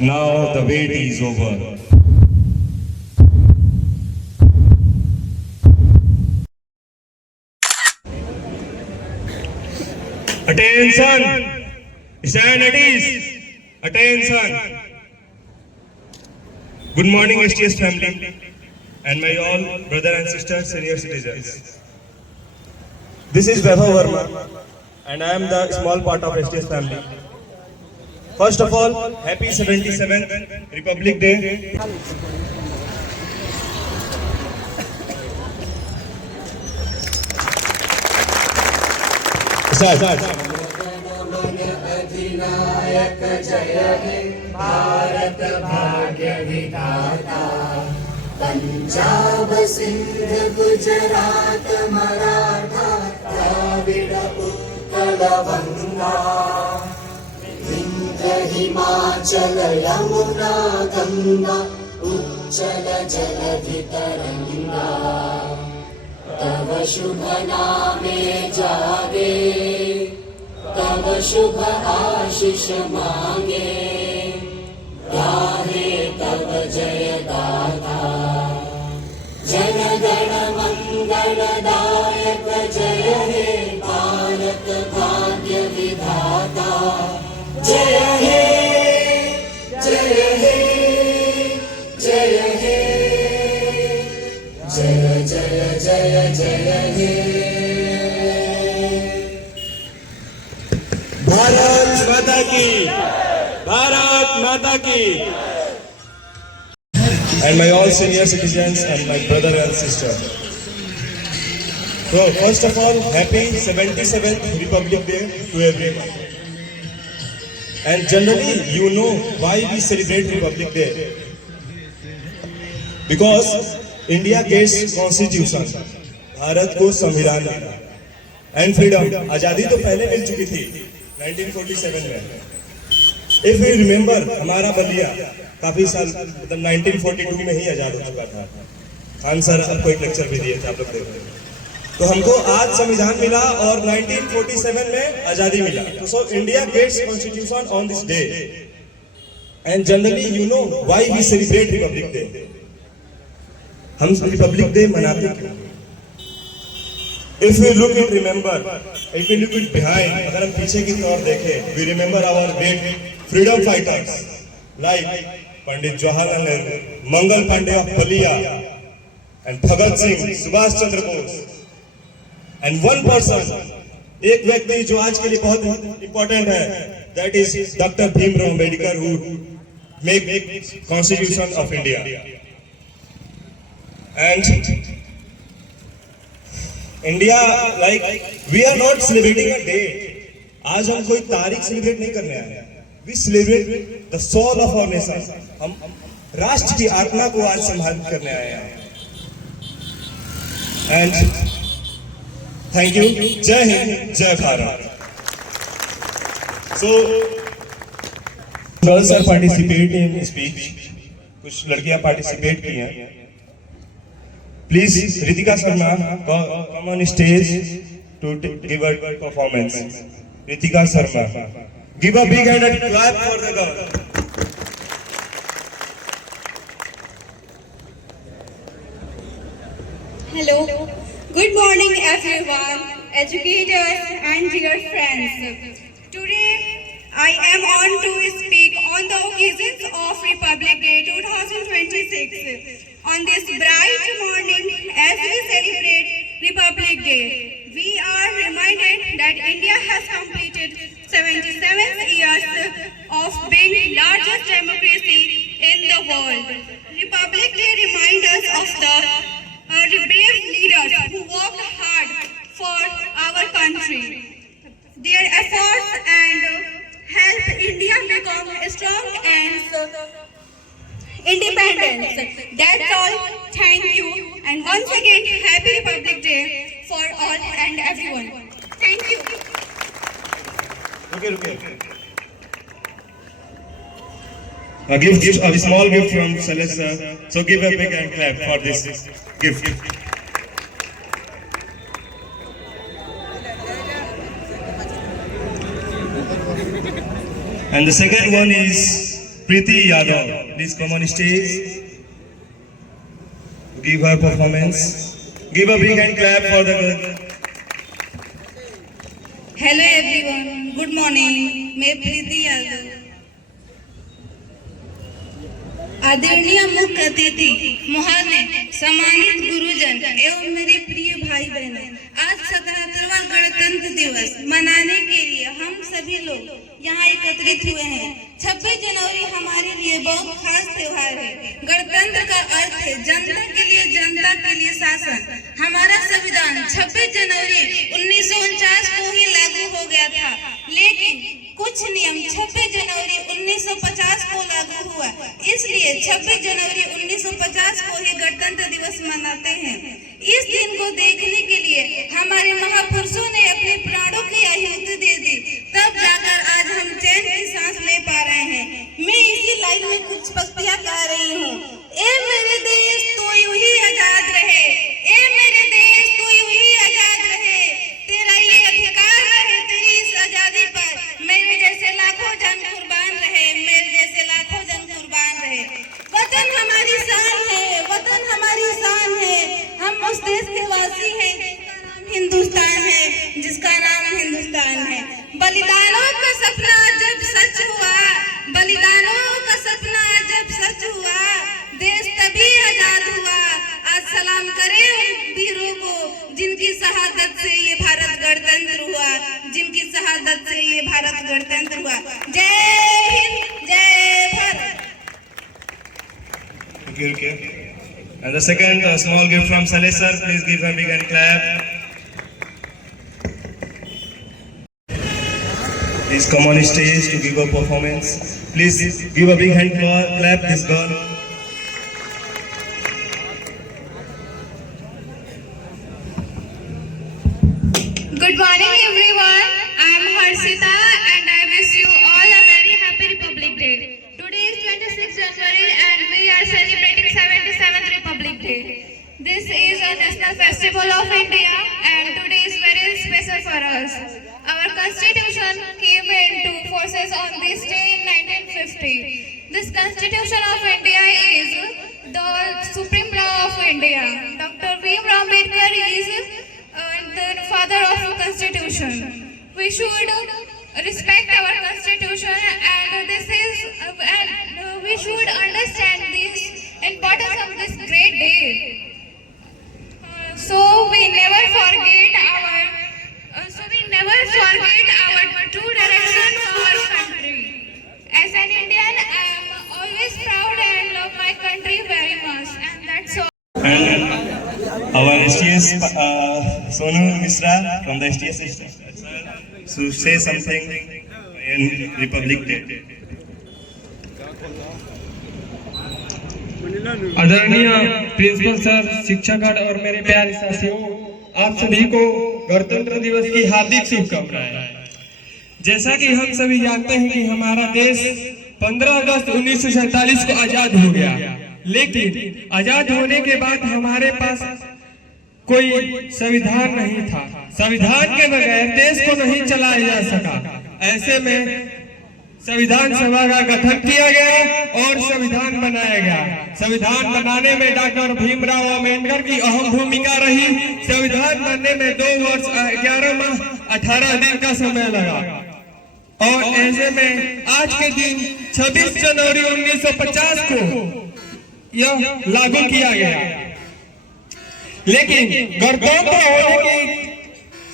Now the wait is over. Attention! Stand at ease. Attention! Good morning, STS family, and my all brother and sister senior citizens. This is Vaibhav Verma, and I am the small part of STS family. First of all, happy 77th Republic Day. Start. अधिनायक जय हे भारत भाग्य विधाता पंजाब सिंध गुजरात मराठा द्राविड उत्कल गंगा विंध्य हिमाचल यमुना गंगा उच्चल जलधि तरंगा तव शुभ नामे जागे तव शुभ आशीष मांगे गाहे तव जय गाथा जन गण मंगल दायक जय हे भारत भाग्य विधाता जय हे जय हे जय हे जय जय जय जय हे भारत माता की, भारत माता की. And my all senior citizens and my brother and sister. So first of all, happy 77th Republic Day to everyone. And generally, you know why we celebrate Republic Day. Because India gets Constitution, Bharat को संविधान मिला. And freedom, आजादी तो पहले मिल चुकी थी 1947 में. If we remember, हमारा बलिया काफी साल मतलब 1942 में ही आजाद हो चुका था. खान सर आपको एक लेक्चर भी दिए थे, आप लोग देखते. तो हमको आज संविधान मिला और 1947 में आजादी मिला. तो so India gets constitution on this day. And generally you know why we celebrate republic day. हम रिपब्लिक डे मनाते क्यों? If we look and remember, if we look it behind, अगर हम पीछे की तरफ देखें, we remember our great freedom fighters like Pandit Jawaharlal Nehru, Mangal Pandey of Ballia, and Bhagat Singh, Subhash Chandra Bose, and one person, एक व्यक्ति जो आज के लिए बहुत important है, that is Dr. Bhimrao Ambedkar who make Constitution of India. And India we are not celebrating a day. आज हम कोई तारीख सेलिब्रेट नहीं करने आए हैं. We celebrate the soul of our nation. हम राष्ट्र की आत्मा को आज संभालित करने आए हैं. And thank you. जय हिंद, जय Bharat. So girls are participate in speech. कुछ लड़कियां पार्टिसिपेट की हैं. Please, Ritika Sharma, come on stage to give a performance. Ritika Sharma. Give a big hand and clap for the girl. Hello. Good morning, everyone, educators and dear friends. Today, I am on to speak on the occasions of Republic Day 2026. On this bright morning, as we celebrate Republic Day, we are reminded that India has completed 77 years of being largest democracy in the world. Republic Day reminds us of the brave leaders who worked hard for our country. Their efforts and help India become strong and independence. That's all. Thank you. And once again, Happy Republic Day for all and everyone. Thank you. Okay. A small gift from Salesh sir. So give a big hand clap for this gift. And the second one is Preeti Yadav, please come on stage. Give her performance. Give a big hand clap for the girl. Hello everyone, good morning. मैं प्रीति यादव। आदरणीय मुख्य अतिथि महोदय, सम्मानित गुरुजन एवं मेरे प्रिय भाई बहन, आज 77वां गणतंत्र दिवस मनाने के लिए हम सभी लोग यहाँ एकत्रित हुए हैं। 26 जनवरी हमारे लिए बहुत खास त्योहार है। गणतंत्र का अर्थ है जनता के लिए शासन। हमारा संविधान 26 जनवरी 1949 को ही लागू हो गया था, लेकिन कुछ नियम 26 जनवरी 1950 को लागू हुआ, इसलिए 26 जनवरी 1950 को ही गणतंत्र दिवस मनाते हैं। इस दिन को देखने के लिए हमारे महापुरुषों ने अपने प्राणों की आहुति दे दी, तब जाकर आज हम चैन की सांस ले पा रहे हैं। मैं इसी लाइन में कुछ पंक्तियां गा रही हूँ। ए मेरे देश तू यूं ही आजाद रहे, ए मेरे देश तू यूं ही आजाद रहे, तेरा ये अधिकार है तेरी इस आजादी पर, मेरे जैसे लाखों जन कुर्बान रहे, मेरे जैसे लाखों जन कुर्बान रहे। वतन हमारी शान है, वतन हमारी शान है, हम उस देश के वासी हैं हिंदुस्तान है, जिसका नाम हिंदुस्तान है। बलिदानों का सपना जब सच हुआ, बलिदानों का सपना जब सच हुआ, देश तभी आजाद हुआ। आज सलाम करें उन वीरों को जिनकी शहादत से ये भारत गणतंत्र हुआ, जिनकी शहादत से ये भारत गणतंत्र हुआ। जय हिंद, जय Bharat. Okay. And the second, a small gift from Saleh sir. Please give a big hand clap. Please come on stage to give a performance. Please give a big hand clap this girl. Good morning everyone. I am Harshita and I wish you all a very happy Republic Day. Today is 26 January and we are celebrating 77th Republic Day. This is a national festival of India and today is very special for us. Our constitution came into forces on this day in 1950. This constitution of India is the supreme law of India. Dr. Bhimrao Ambedkar is the father of constitution. We should respect our constitution and we should understand this importance of this great day. So we never forget our true direction for our country. As an Indian, I am always proud and love my country very much, and that's all. And our STS Sonu Misra from the STS to say something in Republic Day. आदरणीय principal sir, शिक्षकगण और मेरे प्यारे साथियों, आप सभी को गणतंत्र दिवस की हार्दिक शुभकामनाएं। जैसा कि हम सभी जानते हैं कि हमारा देश 15 अगस्त 1947 को आजाद हो गया, लेकिन आजाद होने के बाद हमारे पास कोई संविधान नहीं था। संविधान के बगैर देश को नहीं चलाया जा सका। ऐसे में संविधान सभा का गठन किया गया और संविधान बनाया गया। संविधान बनाने में डॉक्टर भीमराव अम्बेडकर की अहम भूमिका रही। संविधान बनने में 2 वर्ष 11 माह 18 दिन का समय लगा और ऐसे में आज के दिन 26 जनवरी 1950 को यह लागू किया गया। लेकिन गणतंत्र होने की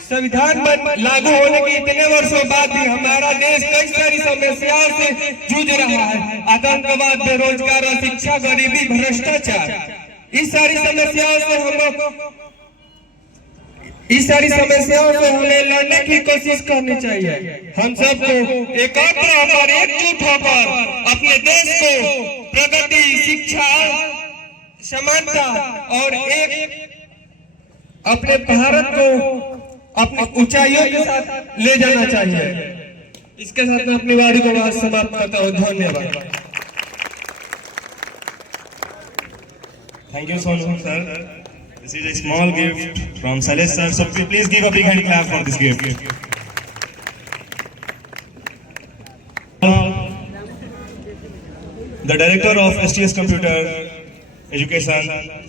संविधान लागू होने के इतने वर्षों बाद भी हमारा देश कई सारी समस्याओं से जूझ रहा है। आतंकवाद, बेरोजगार, शिक्षा, गरीबी, भ्रष्टाचार, इस सारी समस्याओं से हमें लड़ने की कोशिश करनी चाहिए। हम सबको एकत्र होकर, एकजुट होकर अपने देश को प्रगति, शिक्षा, समानता और एक अपने भारत को अपनी ऊंचाइयों के साथ ले जाना चाहिए। इसके साथ मैं अपनी वाणी को आज समाप्त करता हूँ। धन्यवाद। Thank you so much, sir. This is a small gift from Saleh sir. So please give a big hand clap for this gift. the director of STS Computer Education,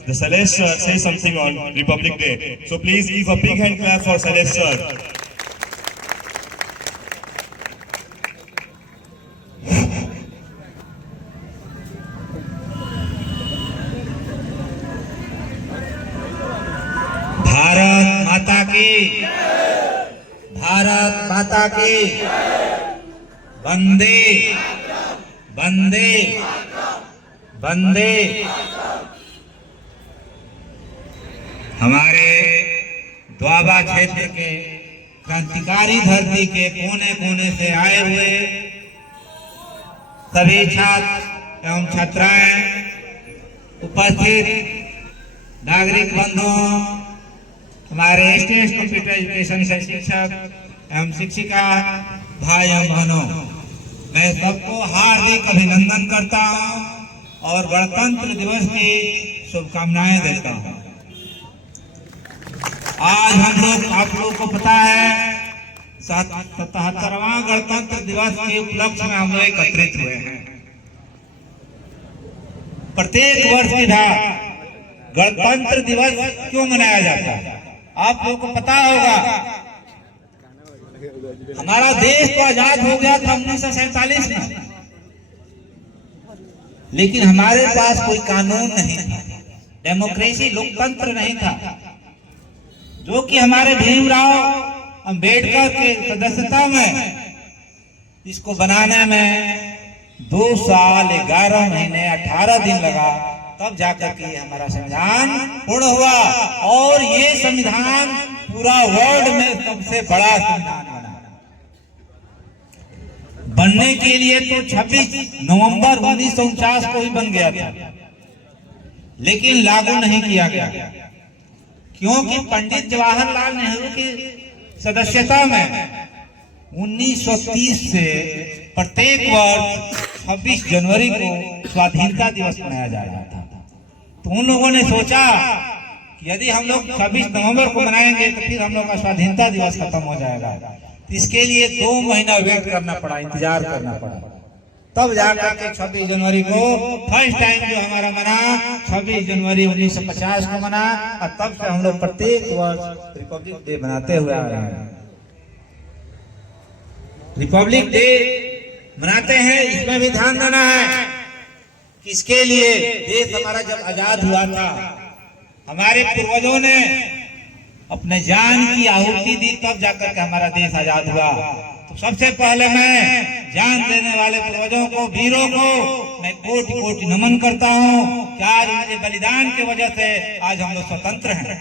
the Salesh sir, say something on Republic Day. So please give a big hand clap for Salesh sir. Bharat माता की, भारत माता की, वंदे वंदे वंदे। हमारे द्वाबा क्षेत्र के क्रांतिकारी धरती के कोने कोने से आए हुए सभी छात्र एवं छात्राएं, उपस्थित नागरिक बंधुओं, हमारे STS कंप्यूटर एजुकेशन के शिक्षक एवं शिक्षिका भाई एवं बहनों, मैं सबको हार्दिक अभिनंदन करता हूं और गणतंत्र दिवस की शुभकामनाएं देता हूं। आज हम लोग, आप लोगों को पता है, 77वां गणतंत्र दिवस के उपलक्ष्य में हम लोग एकत्रित हुए हैं। प्रत्येक वर्ष की तरह गणतंत्र दिवस क्यों मनाया जाता है, आप लोगों को पता होगा। हमारा देश तो आजाद हो गया था 1947 में, लेकिन हमारे पास कोई कानून नहीं था, डेमोक्रेसी लोकतंत्र नहीं था, जो कि हमारे भीमराव अंबेडकर के सदस्यता में इसको बनाने में 2 साल 11 महीने 18 दिन लगा, तब जाकर के हमारा संविधान पूर्ण हुआ और ये संविधान पूरा वर्ल्ड में सबसे बड़ा संविधान बना। बनने के लिए तो 26 नवंबर 1949 को ही बन गया था, लेकिन लागू नहीं किया गया, क्योंकि पंडित जवाहरलाल नेहरू की सदस्यता में 1930 से प्रत्येक वर्ष 26 जनवरी को स्वाधीनता दिवस मनाया जा रहा था। तो उन लोगों ने सोचा कि यदि हम लोग 26 नवंबर को मनाएंगे तो फिर हम लोग का स्वाधीनता दिवस खत्म हो जाएगा। तो इसके लिए 2 महीना वेट करना पड़ा, इंतजार करना पड़ा, तब जाकर के 26 जनवरी को फर्स्ट टाइम जो हमारा मना 26 जनवरी 1950 को मना, और तब से हम लोग प्रत्येक वर्ष रिपब्लिक डे मनाते हुए आ रहे हैं। रिपब्लिक डे मनाते हैं, इसमें भी ध्यान देना है कि इसके लिए देश हमारा जब आजाद हुआ था, हमारे पूर्वजों ने अपने जान की आहुति दी, तब जाकर के हमारा देश आजाद हुआ। तो सबसे पहले मैं जान देने वाले पूर्वजों को, वीरों को मैं कोटि कोटि नमन करता हूँ कि आज उनके बलिदान की वजह से आज हम लोग स्वतंत्र हैं।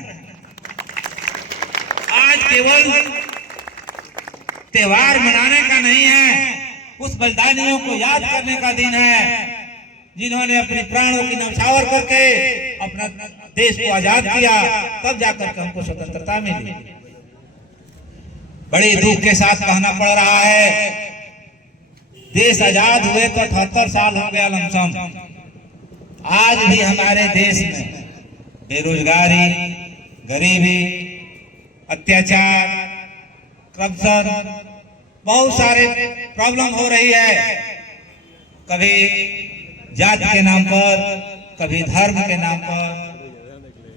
आज केवल त्योहार मनाने का नहीं है, उस बलिदानियों को याद करने का दिन है जिन्होंने अपने प्राणों की न्यौछावर करके अपना देश को आजाद किया, तब जाकर के हमको स्वतंत्रता मिली। बड़े दुख के साथ कहना पड़ रहा है, देश आजाद हुए तो 78 साल हो गया लमसम। आज भी हमारे देश में बेरोजगारी, गरीबी, अत्याचार, करप्शन, बहुत सारे प्रॉब्लम हो रही है। कभी जाति के नाम पर, कभी धर्म के नाम पर,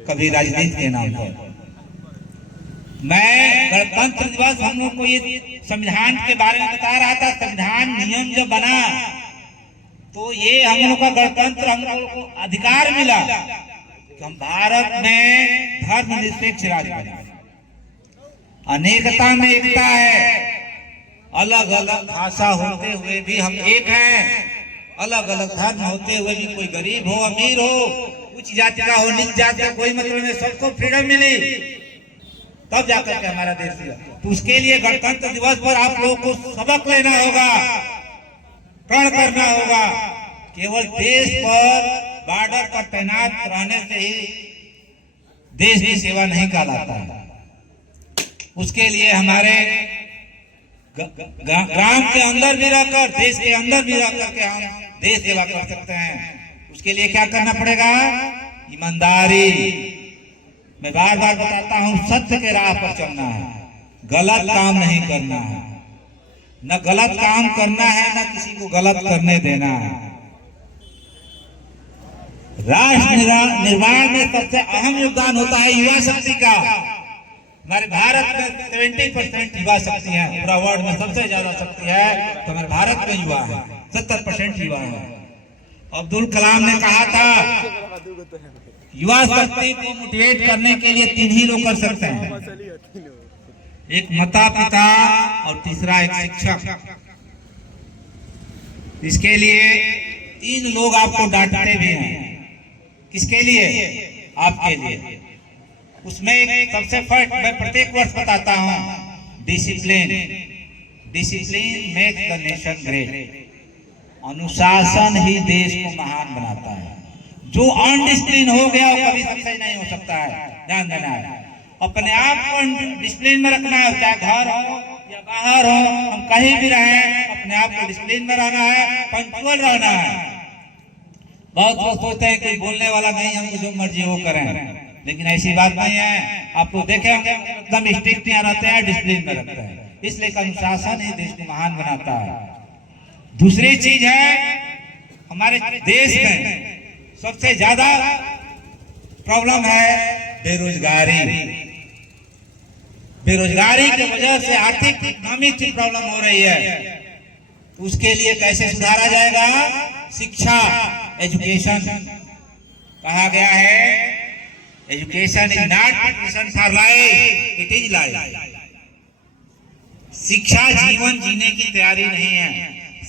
कभी राजनीति के नाम पर। मैं गणतंत्र दिवस हम लोग को ये संविधान के बारे में बता रहा था। संविधान नियम जब बना तो ये हम लोग का गणतंत्र, हम लोग को अधिकार मिला कि हम भारत में धर्मनिरपेक्ष राज्य बने। अनेकता में एकता है, अलग अलग भाषा होते हुए भी हम एक हैं, अलग अलग धर्म होते हुए भी, कोई गरीब हो अमीर हो, उच्च जाति का हो नीच जाति का, कोई मतलब नहीं, सबको फ्रीडम मिली, तब जाकर के हमारा देश हुआ। तो उसके लिए गणतंत्र दिवस पर आप लोगों को सबक लेना होगा, प्रण करना होगा। केवल देश पर बॉर्डर पर तैनात रहने से ही देश की सेवा नहीं कहलाता है। उसके लिए हमारे ग्राम के अंदर भी रहकर, देश के अंदर भी रहकर के हम देश सेवा कर सकते हैं। उसके लिए क्या करना पड़ेगा? ईमानदारी। मैं बार बार बताता हूँ, सत्य के राह पर चलना है, गलत काम नहीं करना है। न गलत काम करना है, न किसी को गलत करने देना है। निर्माण में सबसे अहम योगदान होता है युवा शक्ति का। हमारे भारत में 70% युवा शक्ति है, पूरा वर्ल्ड में सबसे ज्यादा शक्ति है तो हमारे भारत में युवा है, 70% युवा है। अब्दुल कलाम ने कहा था युवा शक्ति को मोटिवेट करने के लिए 3 ही लोग कर सकते हैं, एक माता पिता और तीसरा एक शिक्षक। इसके लिए 3 लोग आपको डांटते भी हैं। किसके लिए? आपके लिए। उसमें एक सबसे फर्स्ट मैं प्रत्येक वर्ष बताता हूं, discipline. Discipline makes the nation great. अनुशासन ही देश को महान बनाता है। जो अनडिसिप्लिन हो गया वो कभी सक्सेस नहीं हो सकता है, ध्यान देना है। अपने आप को डिसिप्लिन में रखना है, चाहे घर हो या बाहर हो, हम कहीं भी रहे अपने आप को डिसिप्लिन में रहना है, पंक्चुअल रहना है। बहुत लोग सोचते हैं कि बोलने वाला नहीं, हम जो मर्जी वो करें, लेकिन ऐसी बात नहीं है। आप लोग देखें एकदम स्ट्रिक्ट यहाँ रहते हैं, डिसिप्लिन में रखते हैं, इसलिए अनुशासन ही देश को महान बनाता है। दूसरी चीज है, हमारे देश में सबसे ज्यादा प्रॉब्लम है बेरोजगारी। बेरोजगारी की वजह से आर्थिक इकोनॉमिक की प्रॉब्लम हो रही है। तो उसके लिए कैसे सुधारा जाएगा? शिक्षा, एजुकेशन। कहा गया है education is not preparation for life, it is life. शिक्षा जीवन जीने की तैयारी नहीं है,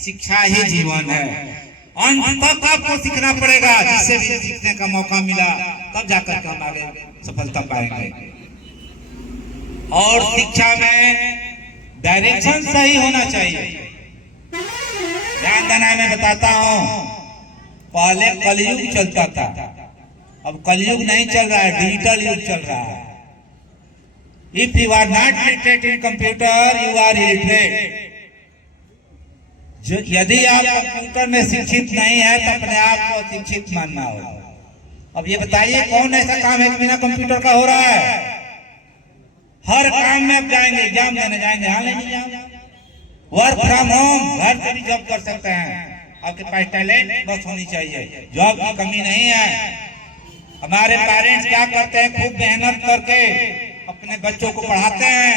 शिक्षा ही जीवन है। अंत तक आपको सीखना पड़ेगा, जिससे भी सीखने का मौका मिला तब जाकर हम आगे सफलता पाएंगे। और शिक्षा में डायरेक्शन सही होना चाहिए। ध्यान देना, मैं बताता हूं, पहले कलयुग चलता था, अब कलयुग नहीं चल रहा है, डिजिटल युग चल रहा है। If you are not literate in computer, you are illiterate. यदि आप कंप्यूटर में शिक्षित नहीं है तो अपने आप को शिक्षित मानना होगा। अब ये बताइए कौन ऐसा काम है कि बिना कंप्यूटर का हो रहा है? हर काम में आप जाएंगे, एग्जाम देने जाएंगे, हाँ नहीं जाएंगे। वर्क फ्रॉम होम, घर से भी जॉब कर सकते हैं। आपके पास टैलेंट बस होनी चाहिए, जॉब की कमी नहीं है। हमारे पेरेंट्स क्या करते हैं, खूब मेहनत करके अपने बच्चों को पढ़ाते हैं।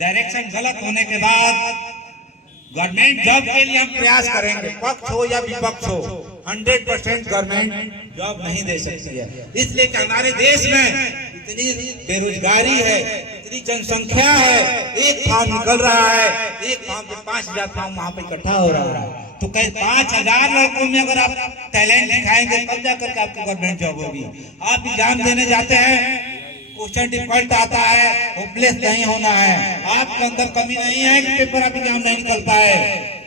डायरेक्शन गलत होने के बाद गवर्नमेंट जॉब के लिए हम प्रयास करेंगे, पक्ष हो या विपक्ष हो, 100% गवर्नमेंट जॉब नहीं दे सकती है। इसलिए कि हमारे देश में इतनी बेरोजगारी है, इतनी जनसंख्या है, एक फॉर्म निकल रहा है, एक फॉर्म से 5000 फॉर्म वहां पे इकट्ठा हो रहा है। तो कहीं 5000 लड़कों में अगर आप टैलेंट दिखाएंगे तब जाकर के आपको गवर्नमेंट जॉब होगी। आप एग्जाम देने जाते हैं, क्वेश्चन डिफिकल्ट आता है, होपलेस नहीं होना है। आपके अंदर कमी नहीं है कि पेपर आप एग्जाम नहीं निकल पाए,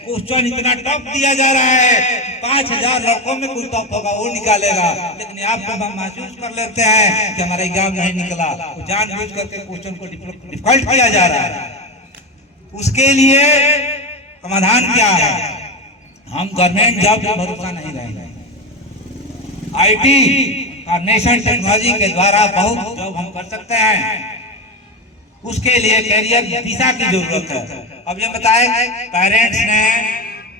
क्वेश्चन इतना टफ दिया जा रहा है, 5000 लड़कों में कोई टफ होगा वो निकालेगा, लेकिन आप जब हम महसूस कर लेते हैं कि हमारा एग्जाम नहीं निकला, तो जानबूझ करके क्वेश्चन को डिफिकल्ट किया जा रहा है। उसके लिए समाधान क्या है? हम गवर्नमेंट जॉब पर भरोसा नहीं रहेंगे। IT और नेशन टेक्नोलॉजी के द्वारा बहुत जॉब हम कर सकते हैं। उसके लिए कैरियर दिशा की जरूरत है। अब ये बताएं, पेरेंट्स ने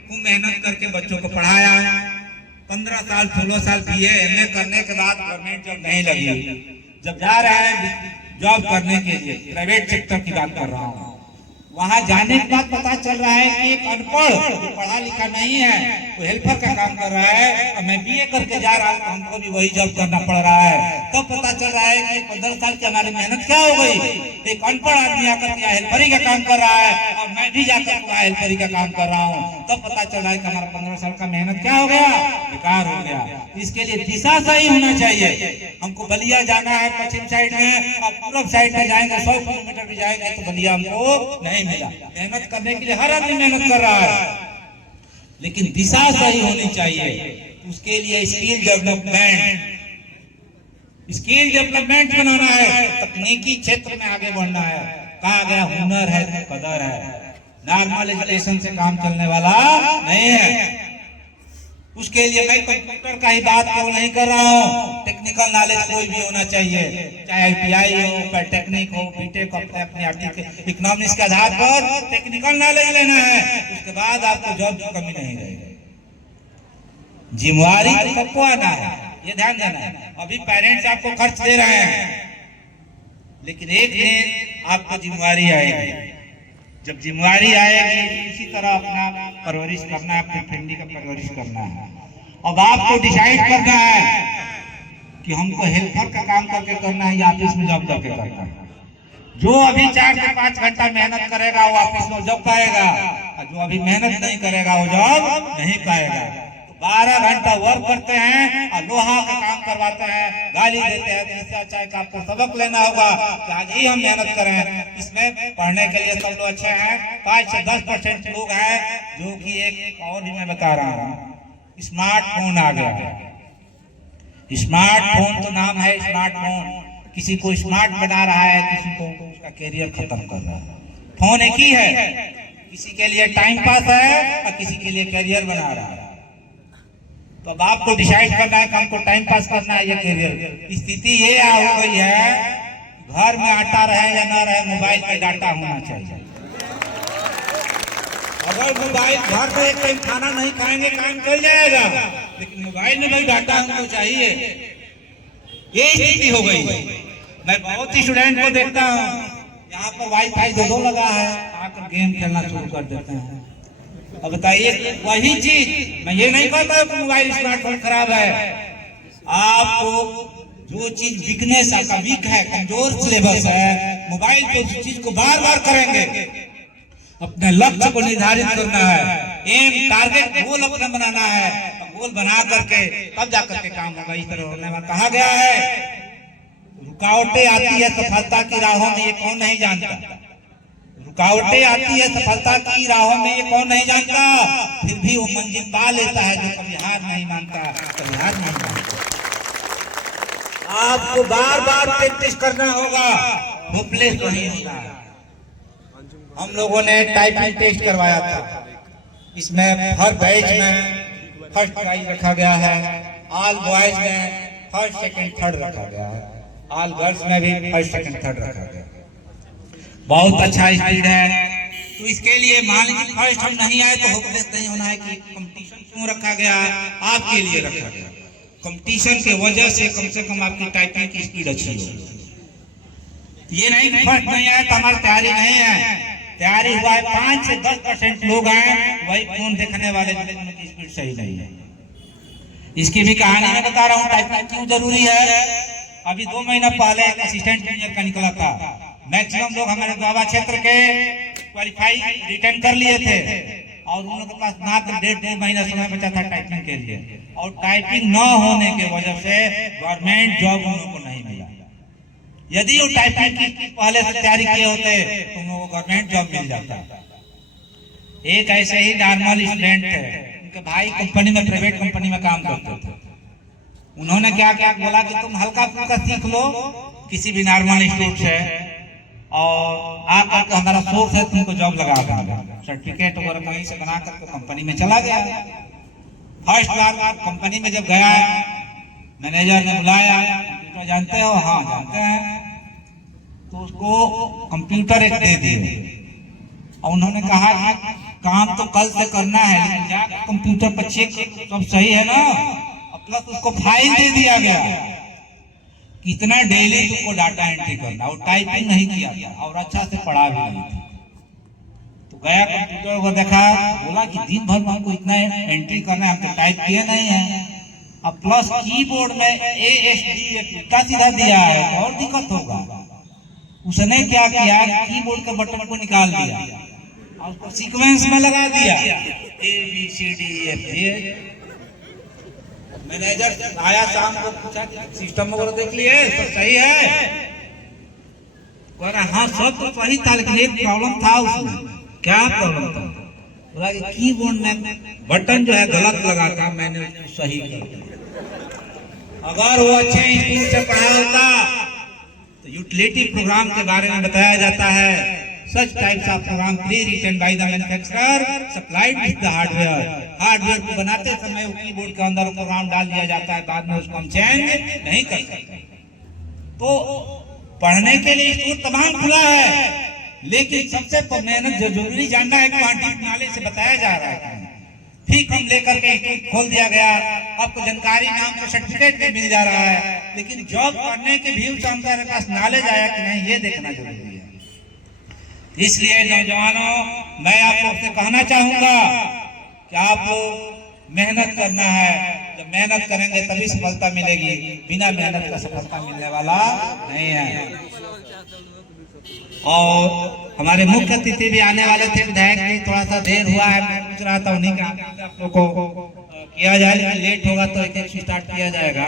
खूब मेहनत करके बच्चों को पढ़ाया, 15 साल 16 साल BA MA करने के बाद गवर्नमेंट जॉब नहीं लगी। जब जा रहे हैं जॉब करने के लिए, प्राइवेट सेक्टर की बात कर रहा हूँ, वहां जाने के बाद पता चल रहा है कि एक अनपढ़ जो पढ़ा लिखा नहीं है वो हेल्पर का काम कर रहा है, और मैं BA करके जा रहा हूँ तो हमको भी वही जॉब करना पड़ रहा है। तब पता चल रहा है कि 15 साल की हमारी मेहनत क्या हो गई। एक अनपढ़ आदमी आकर के हेल्परी का काम कर रहा है और मैं भी जाकर के हेल्परी का काम कर रहा हूँ। तब पता चल रहा है कि हमारा 15 साल का मेहनत क्या हो गया, बेकार हो गया। इसके लिए दिशा सही होना चाहिए। हमको बलिया जाना है पश्चिम साइड में, और पूर्व साइड में जाएंगे, 100 किलोमीटर भी जाएंगे तो बलिया हमको नहीं मिला। मेहनत करने के लिए हर आदमी मेहनत कर रहा है, लेकिन दिशा सही होनी चाहिए। उसके लिए स्किल डेवलपमेंट बनाना है, तकनीकी क्षेत्र में आगे बढ़ना है। कहा गया हुनर है तो कदर है, नॉर्मल एजुकेशन से काम चलने वाला नहीं है। उसके लिए मैं कंप्यूटर का ही बात केवल नहीं कर रहा हूँ, टेक्निकल नॉलेज कोई भी होना चाहिए, चाहे ITI हो, पॉलिटेक्निक हो, बीटेक हो, अपने आर्थिक इकोनॉमिक्स के आधार पर टेक्निकल नॉलेज लेना है। उसके बाद आपको जॉब की कमी नहीं रहेगी। जिम्मेवारी सबको आना है, ये ध्यान देना है। अभी पेरेंट्स आपको खर्च दे रहे हैं, लेकिन एक दिन आपको जिम्मेवारी आएगी। जब जिम्मेवारी आएगी इसी तरह अपना परवरिश करना है, अपनी फैमिली का परवरिश करना है। अब आपको डिसाइड करना है कि हमको हेल्पर का काम करके करना है या ऑफिस में जॉब करके करना है। जो अभी 4 से 5 घंटा मेहनत करेगा वो ऑफिस में जॉब पाएगा, और जो अभी मेहनत नहीं करेगा वो जॉब नहीं पाएगा। 12 घंटा वर्क करते हैं और लोहा का काम करवाते हैं, गाली देते हैं। तो इससे अच्छा है कि आपको सबक लेना होगा कि आज ही हम मेहनत करें। इसमें पढ़ने के लिए सब लोग अच्छे हैं, 5 से 10% लोग हैं जो कि एक और भी मैं बता रहा हूँ, स्मार्टफोन आ गया। स्मार्टफोन तो नाम है स्मार्टफोन, किसी को स्मार्ट बना रहा है, किसी को उसका कैरियर खत्म कर रहा है। फोन एक ही है, किसी के लिए टाइम पास है और किसी के लिए कैरियर बना रहा है। तो अब आपको डिसाइड करना है कि हमको टाइम पास करना है या कैरियर। स्थिति ये हो गई है, घर में आटा रहे या ना रहे, मोबाइल पे डाटा होना चाहिए। अगर मोबाइल घर में एक टाइम खाना नहीं खाएंगे काम चल जाएगा, लेकिन मोबाइल में भाई डाटा हमको चाहिए। ये स्थिति हो गई है। मैं बहुत ही स्टूडेंट को देखता हूँ यहाँ पर वाईफाई 2 लगा है, आकर गेम खेलना शुरू कर देते हैं। अब बताइए, वही चीज मैं ये नहीं कहता कि मोबाइल स्मार्टफोन खराब है। आपको जो चीज वीकनेस आपका वीक है, कमजोर सिलेबस है, मोबाइल पे उस चीज को बार बार करेंगे। अपने लक्ष्य को निर्धारित करना है, एम टारगेट गोल अपना बनाना है, गोल बना करके तब जाकर के काम होगा। इस तरह होने में कहा गया है, रुकावटें आती है सफलता की राहों में, ये कौन नहीं जानता। रुकावटें आती है सफलता की राहों में, ये कौन नहीं जानता। फिर भी वो मंजिल पा लेता है जो कभी हार नहीं मानता, कभी हार नहीं मानता। आपको बार बार प्रैक्टिस करना होगा, होपलेस नहीं होगा। हम लोगों ने टाइपिंग टेस्ट करवाया था, इसमें हर बैच में फर्स्ट प्राइज रखा गया है। ऑल बॉयज में फर्स्ट सेकंड थर्ड रखा गया है, ऑल गर्ल्स में भी फर्स्ट सेकंड थर्ड रखा गया। बहुत अच्छा स्पीड है। तो इसके लिए मान लीजिए फर्स्ट हम नहीं आए तो होपलेस नहीं होना है कि कंपटीशन क्यों रखा गया है, आपके लिए रखा गया। कंपटीशन के वजह से कम आपकी टाइपिंग की स्पीड अच्छी हो। ये नहीं फर्स्ट नहीं आया तो हमारी तैयारी नहीं है। तैयारी हुआ है, 5 से 10% लोग हैं, वही फोन देखने वाले की स्पीड सही नहीं है। इसकी भी कहानी मैं बता रहा हूँ, टाइपिंग क्यों जरूरी है। अभी 2 महीना पहले एक असिस्टेंट इंजीनियर का निकला था। मैक्सिमम लोग हमारे दोआबा क्षेत्र के क्वालिफाई रिटर्न कर लिए थे और उन लोगों के पास मात्र 1.5 महीना समय बचा था टाइपिंग के लिए। और टाइपिंग न होने के वजह से गवर्नमेंट जॉब उन लोगों को नहीं मिला। यदि वो टाइपिंग की पहले से तैयारी किए होते तो उन लोगों को गवर्नमेंट जॉब मिल जाता। एक ऐसे ही नॉर्मल स्टूडेंट थे, उनके भाई कंपनी में, प्राइवेट कंपनी में काम करते थे। उन्होंने क्या क्या बोला कि तुम हल्का फुल्का सीख लो किसी भी नॉर्मल इंस्टीट्यूट से और आकर के हमारा सोर्स है, तुमको जॉब लगा देंगे। सर्टिफिकेट वगैरह कहीं से बना करके कंपनी में चला गया। फर्स्ट बार कंपनी में जब गया, मैनेजर ने बुलाया, कंप्यूटर जानते हो? हाँ जानते हैं। तो उसको कंप्यूटर एक दे दिए और उन्होंने कहा कि काम तो कल से करना है, लेकिन जाकर कंप्यूटर पर चेक सब सही है ना। प्लस उसको फाइल दे दिया गया, कितना डेली तुमको डाटा एंट्री करना। और टाइपिंग नहीं किया था और अच्छा से पढ़ा भी नहीं था। तो गया कंप्यूटर को देखा, बोला कि दिन भर में हमको इतना एंट्री करना है, हम तो टाइप किए नहीं है। अब प्लस कीबोर्ड में ASD का सीधा दिया है तो और दिक्कत होगा। उसने क्या किया, कीबोर्ड के बटन को निकाल दिया और उसको सीक्वेंस में लगा दिया, ABCDEF। मैनेजर आया शाम को, पूछा सिस्टम वगैरह देख लिए, सब सही है? कह रहा हाँ सब तो सही था, लेकिन एक प्रॉब्लम था उसमें। क्या प्रॉब्लम था? बोला कि कीबोर्ड में बटन जो है गलत लगा था, मैंने उसको सही कर दिया। अगर वो अच्छे इंस्टीट्यूट से पढ़ा होता तो यूटिलिटी प्रोग्राम के बारे में बताया जाता है। Such types of program pre-written by the manufacturer supplied with the hardware. Hardware को बनाते समय कीबोर्ड के अंदर प्रोग्राम डाल दिया जाता है, बाद में उसको हम चेंज नहीं कर सकते। तो पढ़ने के लिए स्कूल तमाम खुला है, लेकिन सबसे मेहनत जरूरी जानना है, क्वांटिटी नॉलेज से बताया जा रहा है। ठीक हम लेकर के खोल दिया गया, आपको जानकारी नाम का सर्टिफिकेट भी मिल जा रहा है, लेकिन जॉब करने के भी उस हमारे पास नॉलेज आया कि नहीं, ये देखना जरूरी है। इसलिए नौजवानों, मैं आप लोग से कहना चाहूंगा कि आप लोग मेहनत करना है। जब मेहनत करेंगे तभी सफलता मिलेगी, बिना मेहनत का सफलता मिलने वाला नहीं है। और हमारे मुख्य अतिथि भी आने वाले थे, विधायक जी, थोड़ा सा देर हुआ है, मैं पूछ रहा था उन्हीं का आप लोग को किया जाए, लेकिन लेट होगा तो एक एक स्टार्ट किया जाएगा।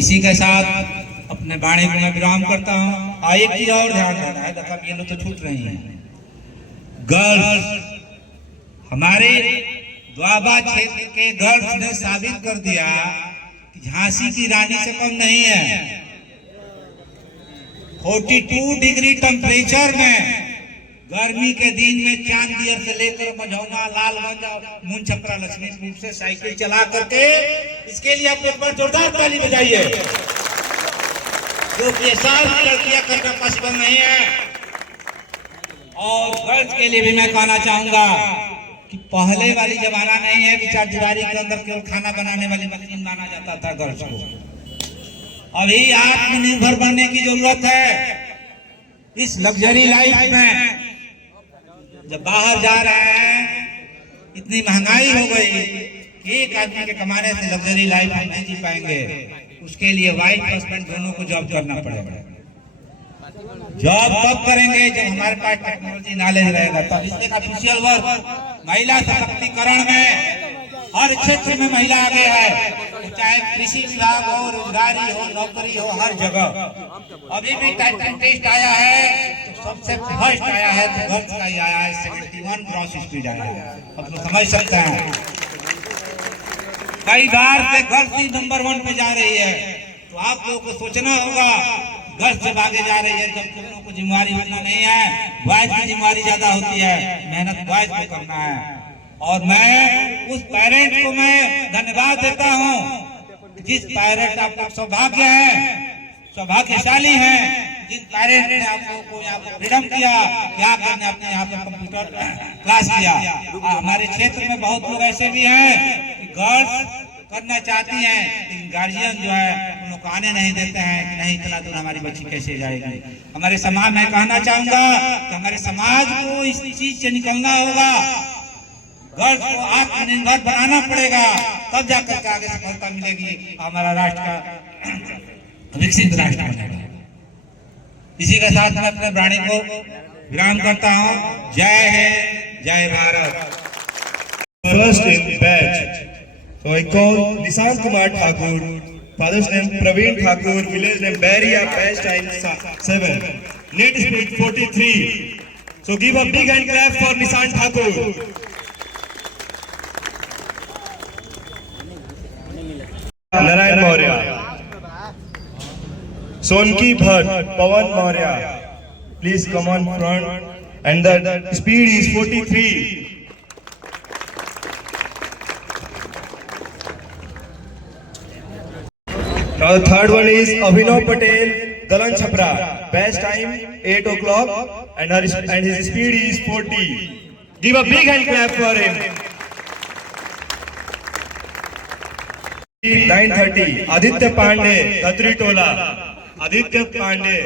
इसी के साथ अपने वाणी को मैं विराम करता हूँ। एक चीज और ध्यान देना है, देखा ये लोग तो छूट रही है। गर्ल्स, हमारे द्वाबा क्षेत्र के गर्ल्स ने साबित कर दिया कि झांसी की रानी से कम नहीं है। 42 डिग्री टेम्परेचर में गर्मी के दिन में चांदियर से लेकर मझौना, लालगंज और मुंछपरा, लक्ष्मीपुर से साइकिल चला करके, इसके लिए आप एक बार जोरदार ताली बजाइए, क्योंकि ये सारी लड़कियां करना पॉसिबल नहीं है। और गर्ल्स के लिए भी मैं कहना चाहूंगा कि पहले वाली जमाना नहीं है कि चारदीवारी के अंदर केवल खाना बनाने वाली मशीन माना जाता था गर्ल्स को। अभी आत्मनिर्भर बनने की जरूरत है। इस लग्जरी लाइफ में जब बाहर जा रहे हैं, इतनी महंगाई हो गई कि एक आदमी के कमाने से लग्जरी लाइफ हम नहीं जी पाएंगे। उसके लिए वाइफ हस्बैंड दोनों को जॉब करना पड़ेगा। जॉब कब करेंगे? जब हमारे पास टेक्नोलॉजी नॉलेज रहेगा तब। इसलिए ऑफिशियल वर्क, महिला सशक्तिकरण में हर क्षेत्र में महिला आगे है, चाहे कृषि विभाग हो, रोजगारी हो, नौकरी हो, हर जगह। अभी भी टाइटन टेस्ट आया है तो सबसे फर्स्ट आया है तो गर्ल्स का ही आया है, 71 क्रॉस स्पीड आया है। अब तो समझ सकते हैं, कई बार से गर्ल्स ही नंबर 1 पे जा रही है। तो आप लोगों को सोचना होगा, गर्ल्स जब आगे जा रही है जब तुम लोगों को जिम्मेवारी उतना नहीं है, बॉयज की जिम्मेवारी ज्यादा होती है, मेहनत बॉयज को करना है। और मैं उस पेरेंट को मैं धन्यवाद देता हूँ जिस पेरेंट आप लोग सौभाग्य है, सौभाग्यशाली हैं, जिन पेरेंट ने आप लोगों को यहाँ पर फ्रीडम किया, क्या करने अपने यहाँ पर कंप्यूटर क्लास किया। हमारे क्षेत्र में बहुत लोग ऐसे भी हैं कि गर्ल्स करना चाहती हैं, लेकिन गार्जियन जो है उन लोग आने नहीं देते हैं कि नहीं इतना दूर हमारी बच्ची कैसे जाएगी। हमारे समाज में कहना चाहूंगा कि हमारे समाज को इस चीज से निकलना होगा, गर्ल्स को आत्मनिर्भर बनाना पड़ेगा, तब जाकर के आगे सफलता मिलेगी, हमारा राष्ट्र का विकसित राष्ट्र बनेगा। इसी के साथ मैं अपने वाणी को विराम करता हूँ। जय हिंद, जय Bharat. First in batch. So I call Nisant Kumar Thakur, father's name Praveen Thakur, village name Baria, batch time 7, net speed 43. So give a big hand clap for Nisant Thakur. Narayan Maurya, Sonki Bhatt, Pawan Maurya, please come on front, and the speed is 43. Now the third one is Abhinav Patel, Dalan Chhapra, batch time 8 o'clock, and his speed is 40. Give a big hand clap for him. 9:30, Aditya Pandey, Khatri Tola, Aditya Pandey.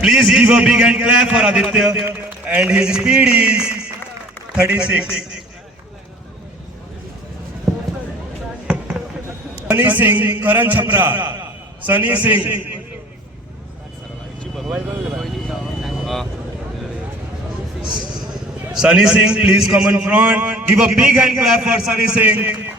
Please give a big hand clap for Aditya, and his speed is 36. Sunny Singh, Karan Chhapra, Sunny Singh. Sunny Singh, please come in front. Give a big hand clap for Sunny Singh.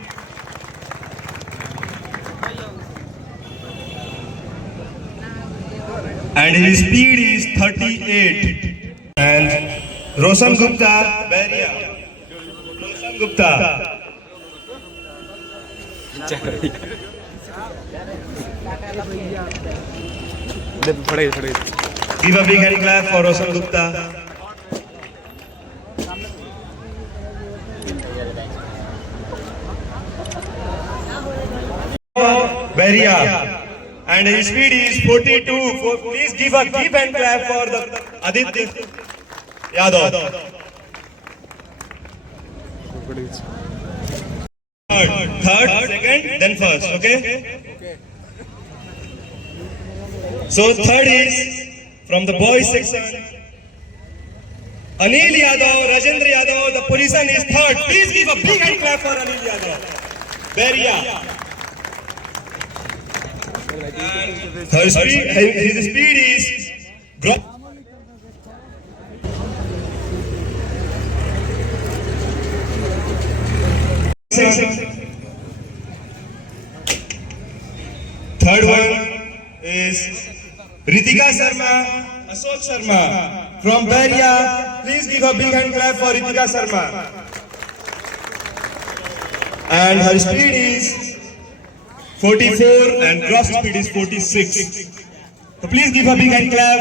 And his speed is 38. And Roshan Gupta, Baria. Roshan Gupta. Give a big hand clap for Roshan Gupta. Baria. and his speed is 42. Please give a keep and clap for the Aditya Yadav. Third, second, then first. Okay. So third is from the boys section. Anil Yadav, Rajendra Yadav. The position is third. Please give a big hand clap for Anil Yadav. Beria. His speed is third one is Ritika Sharma, Ashok Sharma from Beria. Please give a big hand clap for Ritika Sharma. And her speed is 44 and gross speed is 46. So please give a big hand clap.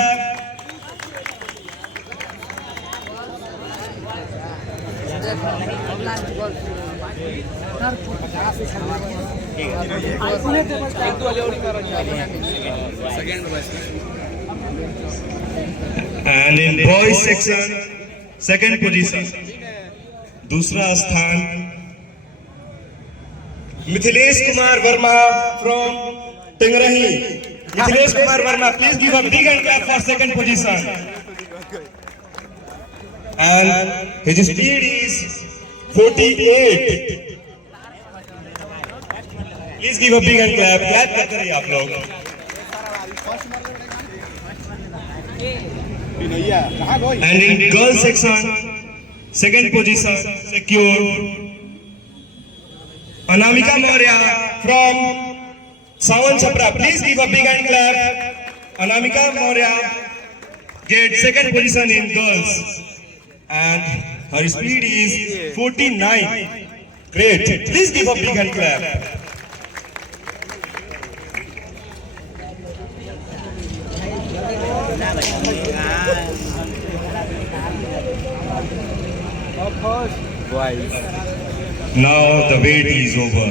And in boys section, second position, दूसरा स्थान Mithilesh Kumar Verma from Tingrahi. Mithesh Kumar Verma, please give a big hand clap for second position. And his speed is 48. Please give a big hand clap. Clap करते रहिए आप लोग. And in girls section, second position secured Anamika Maurya from Sawan Chhapra. Please give a big hand clap. Anamika Maurya gets second position in girls. And her speed is 49. Great. Please give a big hand clap. Now the wait is over.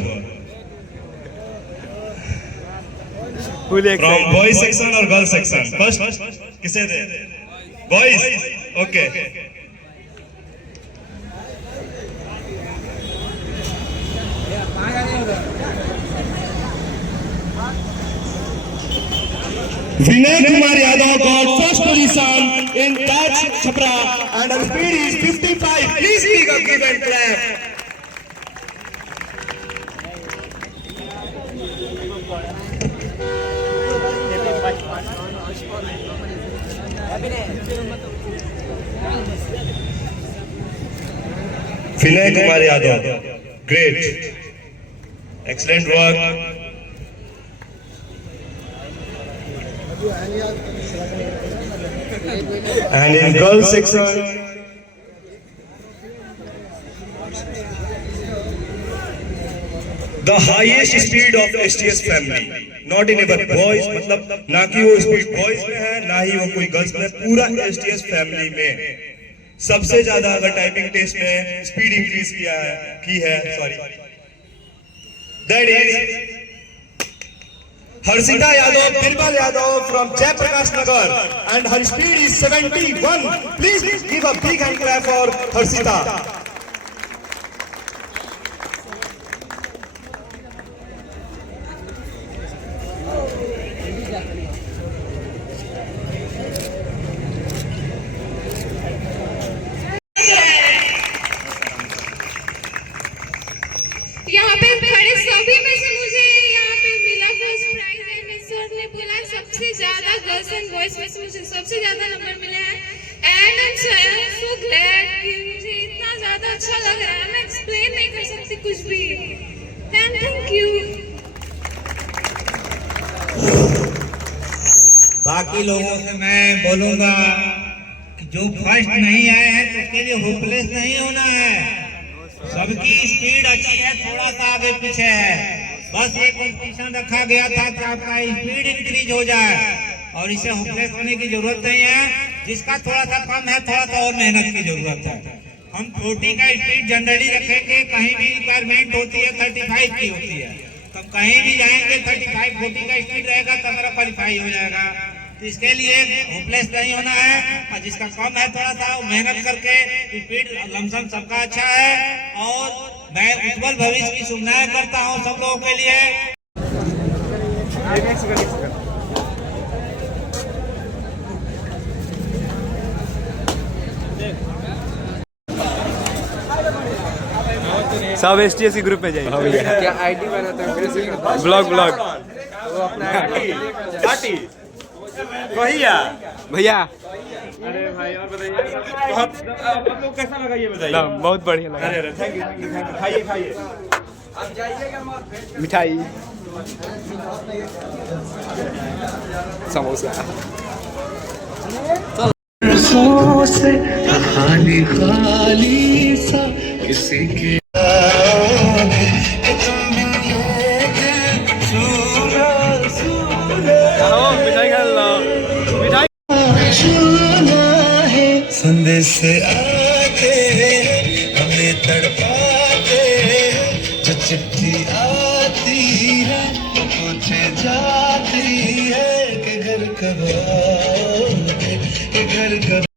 From boys section or girls section? First, किसे दे? Boys. Okay. Vinay Kumar Yadav got first position in Taj Chhapra and her speed is 55. Please give a give and clap. Vinay Kumar Yadav, great, excellent work. And in girls section, the highest speed of STS family, not in our boys, मतलब ना कि वो speed boys में है ना ही वो कोई girls में, पूरा STS फैमिली में सबसे ज्यादा अगर टाइपिंग टेस्ट में स्पीड इंक्रीज की है that is Harshita Yadav, Birbal Yadav from Jayaprakash Nagar, and her speed is 71. Please give a big hand clap for Harshita. यहाँ पे खड़े सभी में से मुझे यहाँ पे मिला फर्स्ट प्राइज है। सर ने बोला सबसे ज्यादा गर्ल्स एंड बॉयज में से मुझे सबसे ज्यादा नंबर मिले हैं and I am so glad कि मुझे इतना ज्यादा अच्छा लग रहा है। मैं एक्सप्लेन नहीं कर सकती कुछ भी। Thank you. बाकी लोगों से मैं बोलूंगा कि जो फर्स्ट नहीं आए हैं तो उसके लिए होपलेस नहीं होना है। सबकी स्पीड अच्छी है, थोड़ा सा आगे पीछे है, बस ये कंपटीशन रखा गया था कि आपका स्पीड इंक्रीज हो जाए और इसे होपलेस होने की जरूरत नहीं है। जिसका थोड़ा सा कम है थोड़ा सा और मेहनत की जरूरत है। हम 40 का स्पीड जनरली रखेंगे, कहीं भी रिक्वायरमेंट होती है 35 की होती है, हम कहीं भी जाएंगे 35-40 का स्पीड रहेगा तो हमारा क्वालिफाई हो जाएगा। तो इसके लिए होपलेस नहीं होना है, और जिसका कम है थोड़ा सा वो मेहनत करके स्पीड लमसम सबका अच्छा है। और मैं उज्जवल भविष्य की शुभकामनाएं करता हूँ सब लोगों के लिए। सब STSC ग्रुप में जाइए। क्या आईडी बनाते हो? ब्लॉग भैया। अरे भाई और बताइए आप लोग कैसा लगा ये बताइए। बहुत बढ़िया लगा। अरे थैंक यू खाइए खाइए मिठाई समोसा। खाली खाली सा किसी के मिठाई खा लो। मिठाई संदेश आते हमें तड़पाते, जो चिट्ठी आती है पूछे जाती है कि घर कब